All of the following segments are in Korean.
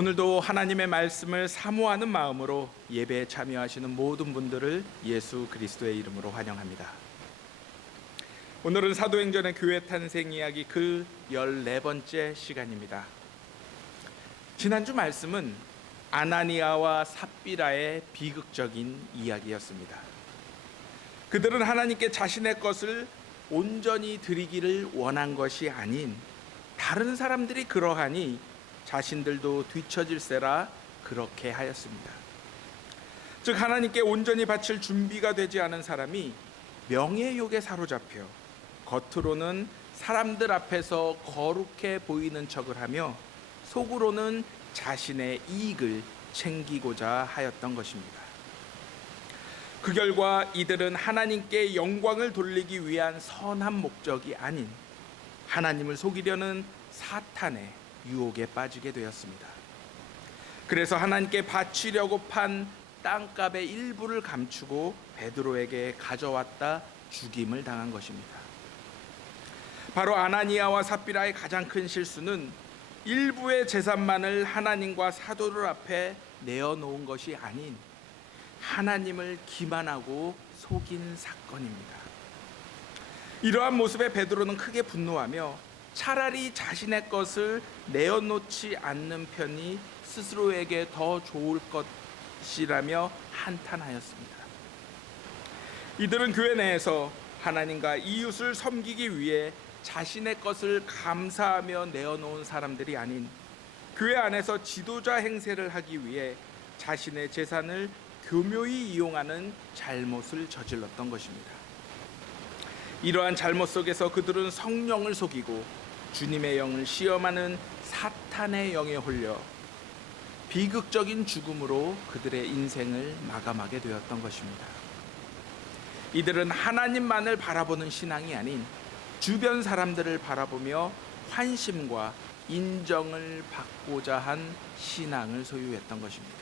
오늘도 하나님의 말씀을 사모하는 마음으로 예배에 참여하시는 모든 분들을 예수 그리스도의 이름으로 환영합니다. 오늘은 사도행전의 교회 탄생 이야기 그 14번째 시간입니다. 지난주 말씀은 아나니아와 삽비라의 비극적인 이야기였습니다. 그들은 하나님께 자신의 것을 온전히 드리기를 원한 것이 아닌 다른 사람들이 그러하니 자신들도 뒤처질세라 그렇게 하였습니다. 즉 하나님께 온전히 바칠 준비가 되지 않은 사람이 명예욕에 사로잡혀 겉으로는 사람들 앞에서 거룩해 보이는 척을 하며 속으로는 자신의 이익을 챙기고자 하였던 것입니다. 그 결과 이들은 하나님께 영광을 돌리기 위한 선한 목적이 아닌 하나님을 속이려는 사탄의 유혹에 빠지게 되었습니다. 그래서 하나님께 바치려고 판 땅값의 일부를 감추고 베드로에게 가져왔다 죽임을 당한 것입니다. 바로 아나니아와 삽비라의 가장 큰 실수는 일부의 재산만을 하나님과 사도들 앞에 내어놓은 것이 아닌 하나님을 기만하고 속인 사건입니다. 이러한 모습에 베드로는 크게 분노하며 차라리 자신의 것을 내어놓지 않는 편이 스스로에게 더 좋을 것이라며 한탄하였습니다. 이들은 교회 내에서 하나님과 이웃을 섬기기 위해 자신의 것을 감사하며 내어놓은 사람들이 아닌 교회 안에서 지도자 행세를 하기 위해 자신의 재산을 교묘히 이용하는 잘못을 저질렀던 것입니다. 이러한 잘못 속에서 그들은 성령을 속이고 주님의 영을 시험하는 사탄의 영에 홀려 비극적인 죽음으로 그들의 인생을 마감하게 되었던 것입니다. 이들은 하나님만을 바라보는 신앙이 아닌 주변 사람들을 바라보며 환심과 인정을 받고자 한 신앙을 소유했던 것입니다.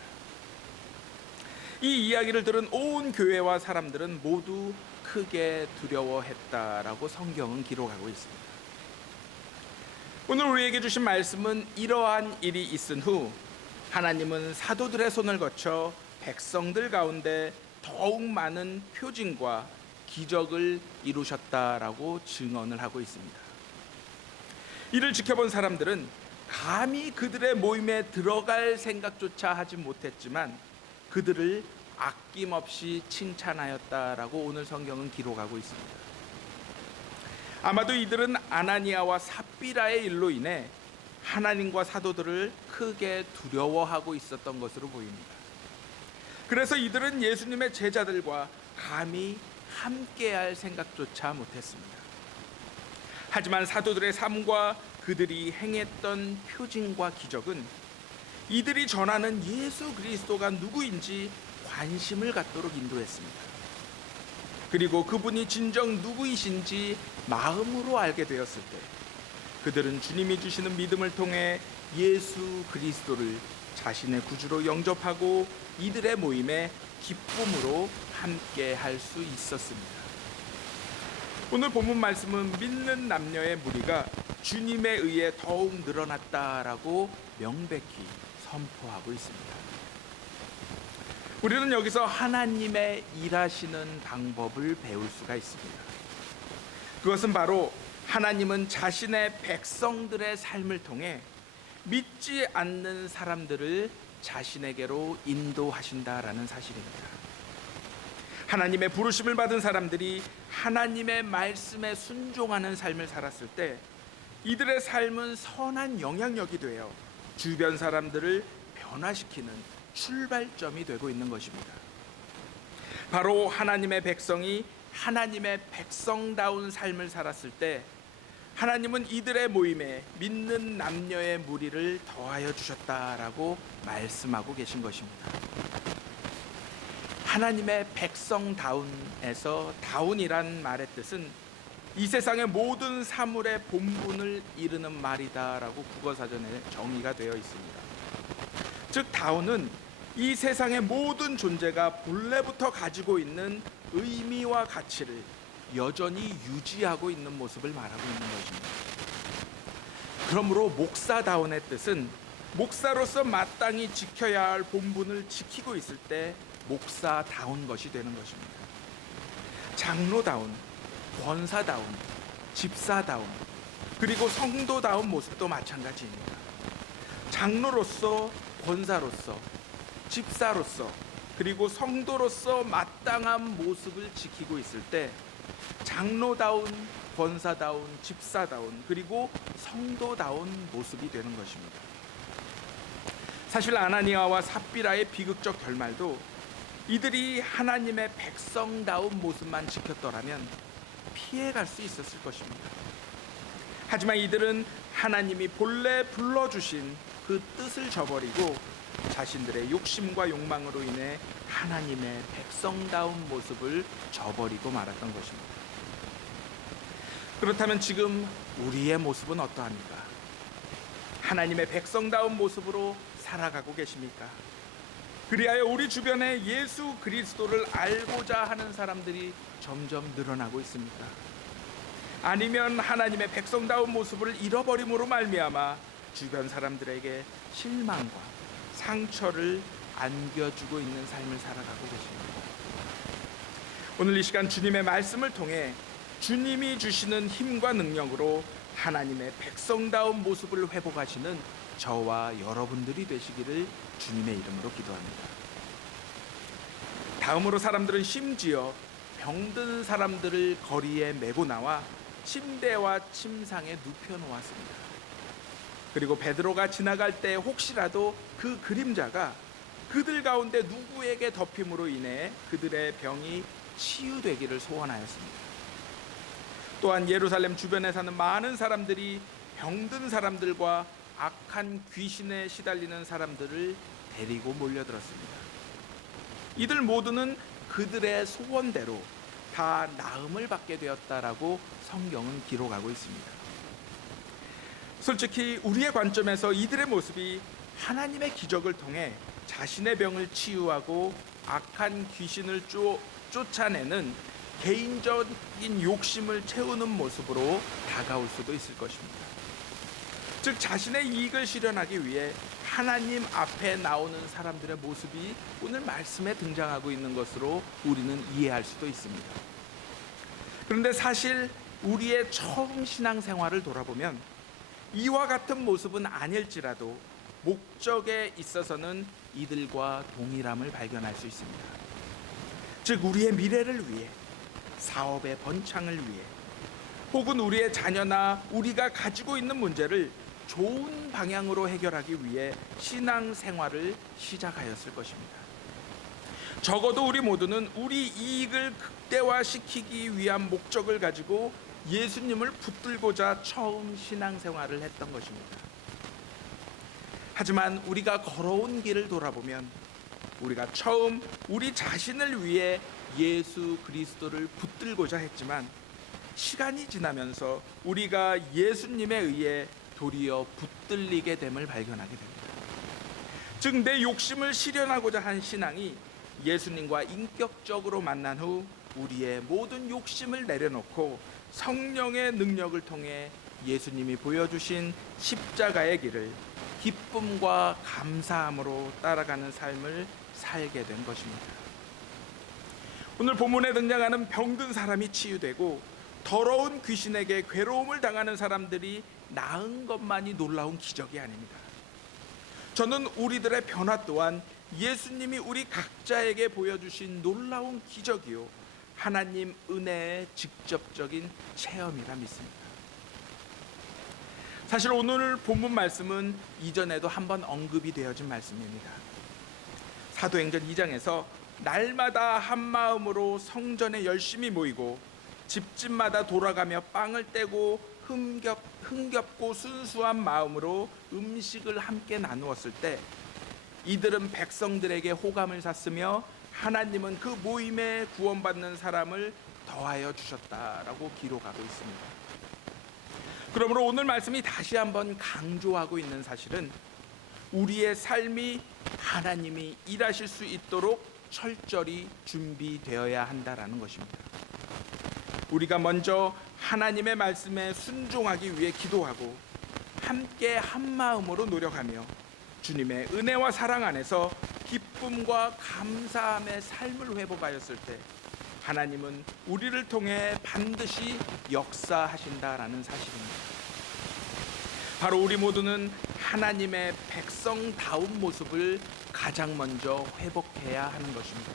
이 이야기를 들은 온 교회와 사람들은 모두 크게 두려워했다라고 성경은 기록하고 있습니다. 오늘 우리에게 주신 말씀은 이러한 일이 있은 후 하나님은 사도들의 손을 거쳐 백성들 가운데 더욱 많은 표징과 기적을 이루셨다라고 증언을 하고 있습니다. 이를 지켜본 사람들은 감히 그들의 모임에 들어갈 생각조차 하지 못했지만 그들을 아낌없이 칭찬하였다라고 오늘 성경은 기록하고 있습니다. 아마도 이들은 아나니아와 삽비라의 일로 인해 하나님과 사도들을 크게 두려워하고 있었던 것으로 보입니다. 그래서 이들은 예수님의 제자들과 감히 함께할 생각조차 못했습니다. 하지만 사도들의 삶과 그들이 행했던 표징과 기적은 이들이 전하는 예수 그리스도가 누구인지 관심을 갖도록 인도했습니다. 그리고 그분이 진정 누구이신지 마음으로 알게 되었을 때 그들은 주님이 주시는 믿음을 통해 예수 그리스도를 자신의 구주로 영접하고 이들의 모임에 기쁨으로 함께 할 수 있었습니다. 오늘 본문 말씀은 믿는 남녀의 무리가 주님에 의해 더욱 늘어났다라고 명백히 선포하고 있습니다. 우리는 여기서 하나님의 일하시는 방법을 배울 수가 있습니다. 그것은 바로 하나님은 자신의 백성들의 삶을 통해 믿지 않는 사람들을 자신에게로 인도하신다라는 사실입니다. 하나님의 부르심을 받은 사람들이 하나님의 말씀에 순종하는 삶을 살았을 때 이들의 삶은 선한 영향력이 되어 주변 사람들을 변화시키는 출발점이 되고 있는 것입니다. 바로 하나님의 백성이 하나님의 백성다운 삶을 살았을 때 하나님은 이들의 모임에 믿는 남녀의 무리를 더하여 주셨다라고 말씀하고 계신 것입니다. 하나님의 백성다운에서 다운이란 말의 뜻은 이 세상의 모든 사물의 본분을 이루는 말이다라고 국어사전에 정의가 되어 있습니다. 즉 다운은 이 세상의 모든 존재가 본래부터 가지고 있는 의미와 가치를 여전히 유지하고 있는 모습을 말하고 있는 것입니다. 그러므로 목사다운의 뜻은 목사로서 마땅히 지켜야 할 본분을 지키고 있을 때 목사다운 것이 되는 것입니다. 장로다운, 권사다운, 집사다운, 그리고 성도다운 모습도 마찬가지입니다. 장로로서, 권사로서, 집사로서, 그리고 성도로서 마땅한 모습을 지키고 있을 때 장로다운, 권사다운, 집사다운, 그리고 성도다운 모습이 되는 것입니다. 사실 아나니아와 삽비라의 비극적 결말도 이들이 하나님의 백성다운 모습만 지켰더라면 피해갈 수 있었을 것입니다. 하지만 이들은 하나님이 본래 불러주신 그 뜻을 저버리고 자신들의 욕심과 욕망으로 인해 하나님의 백성다운 모습을 저버리고 말았던 것입니다. 그렇다면 지금 우리의 모습은 어떠합니까? 하나님의 백성다운 모습으로 살아가고 계십니까? 그리하여 우리 주변에 예수 그리스도를 알고자 하는 사람들이 점점 늘어나고 있습니까? 아니면 하나님의 백성다운 모습을 잃어버림으로 말미암아 주변 사람들에게 실망과 상처를 안겨주고 있는 삶을 살아가고 계십니다. 오늘 이 시간 주님의 말씀을 통해 주님이 주시는 힘과 능력으로 하나님의 백성다운 모습을 회복하시는 저와 여러분들이 되시기를 주님의 이름으로 기도합니다. 다음으로 사람들은 심지어 병든 사람들을 거리에 메고 나와 침대와 침상에 눕혀 놓았습니다. 그리고 베드로가 지나갈 때 혹시라도 그 그림자가 그들 가운데 누구에게 덮임으로 인해 그들의 병이 치유되기를 소원하였습니다. 또한 예루살렘 주변에 사는 많은 사람들이 병든 사람들과 악한 귀신에 시달리는 사람들을 데리고 몰려들었습니다. 이들 모두는 그들의 소원대로 다 나음을 받게 되었다라고 성경은 기록하고 있습니다. 솔직히 우리의 관점에서 이들의 모습이 하나님의 기적을 통해 자신의 병을 치유하고 악한 귀신을 쫓아내는 개인적인 욕심을 채우는 모습으로 다가올 수도 있을 것입니다. 즉 자신의 이익을 실현하기 위해 하나님 앞에 나오는 사람들의 모습이 오늘 말씀에 등장하고 있는 것으로 우리는 이해할 수도 있습니다. 그런데 사실 우리의 처음 신앙생활을 돌아보면 이와 같은 모습은 아닐지라도 목적에 있어서는 이들과 동일함을 발견할 수 있습니다. 즉 우리의 미래를 위해, 사업의 번창을 위해, 혹은 우리의 자녀나 우리가 가지고 있는 문제를 좋은 방향으로 해결하기 위해 신앙생활을 시작하였을 것입니다. 적어도 우리 모두는 우리 이익을 극대화시키기 위한 목적을 가지고 예수님을 붙들고자 처음 신앙생활을 했던 것입니다. 하지만 우리가 걸어온 길을 돌아보면 우리가 처음 우리 자신을 위해 예수 그리스도를 붙들고자 했지만 시간이 지나면서 우리가 예수님에 의해 도리어 붙들리게 됨을 발견하게 됩니다. 즉 내 욕심을 실현하고자 한 신앙이 예수님과 인격적으로 만난 후 우리의 모든 욕심을 내려놓고 성령의 능력을 통해 예수님이 보여주신 십자가의 길을 기쁨과 감사함으로 따라가는 삶을 살게 된 것입니다. 오늘 본문에 등장하는 병든 사람이 치유되고 더러운 귀신에게 괴로움을 당하는 사람들이 나은 것만이 놀라운 기적이 아닙니다. 저는 우리들의 변화 또한 예수님이 우리 각자에게 보여주신 놀라운 기적이요 하나님 은혜의 직접적인 체험이라 믿습니다. 사실 오늘 본문 말씀은 이전에도 한번 언급이 되어진 말씀입니다. 사도행전 2장에서 날마다 한 마음으로 성전에 열심히 모이고 집집마다 돌아가며 빵을 떼고 흥겹고 순수한 마음으로 음식을 함께 나누었을 때 이들은 백성들에게 호감을 샀으며 하나님은 그 모임에 구원받는 사람을 더하여 주셨다라고 기록하고 있습니다. 그러므로 오늘 말씀이 다시 한번 강조하고 있는 사실은 우리의 삶이 하나님이 일하실 수 있도록 철저히 준비되어야 한다라는 것입니다. 우리가 먼저 하나님의 말씀에 순종하기 위해 기도하고 함께 한 마음으로 노력하며 주님의 은혜와 사랑 안에서 기쁨과 감사함의 삶을 회복하였을 때 하나님은 우리를 통해 반드시 역사하신다라는 사실입니다. 바로 우리 모두는 하나님의 백성다운 모습을 가장 먼저 회복해야 하는 것입니다.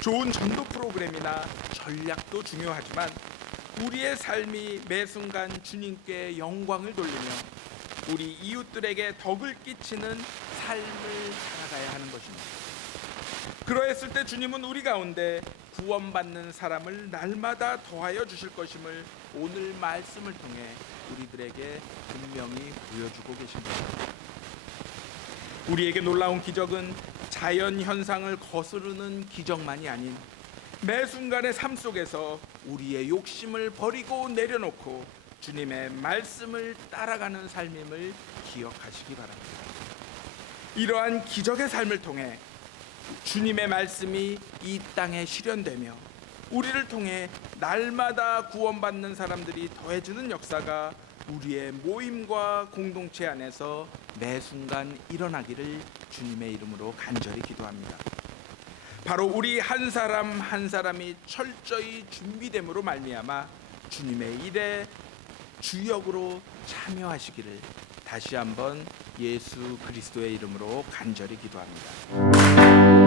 좋은 전도 프로그램이나 전략도 중요하지만 우리의 삶이 매 순간 주님께 영광을 돌리며 우리 이웃들에게 덕을 끼치는 삶을 살아가야 하는 것입니다. 그러했을 때 주님은 우리 가운데 구원받는 사람을 날마다 더하여 주실 것임을 오늘 말씀을 통해 우리들에게 분명히 보여주고 계십니다. 우리에게 놀라운 기적은 자연 현상을 거스르는 기적만이 아닌 매 순간의 삶 속에서 우리의 욕심을 버리고 내려놓고 주님의 말씀을 따라가는 삶임을 기억하시기 바랍니다. 이러한 기적의 삶을 통해 주님의 말씀이 이 땅에 실현되며 우리를 통해 날마다 구원받는 사람들이 더해지는 역사가 우리의 모임과 공동체 안에서 매 순간 일어나기를 주님의 이름으로 간절히 기도합니다. 바로 우리 한 사람 한 사람이 철저히 준비됨으로 말미암아 주님의 일에 주역으로 참여하시기를 다시 한번 예수 그리스도의 이름으로 간절히 기도합니다.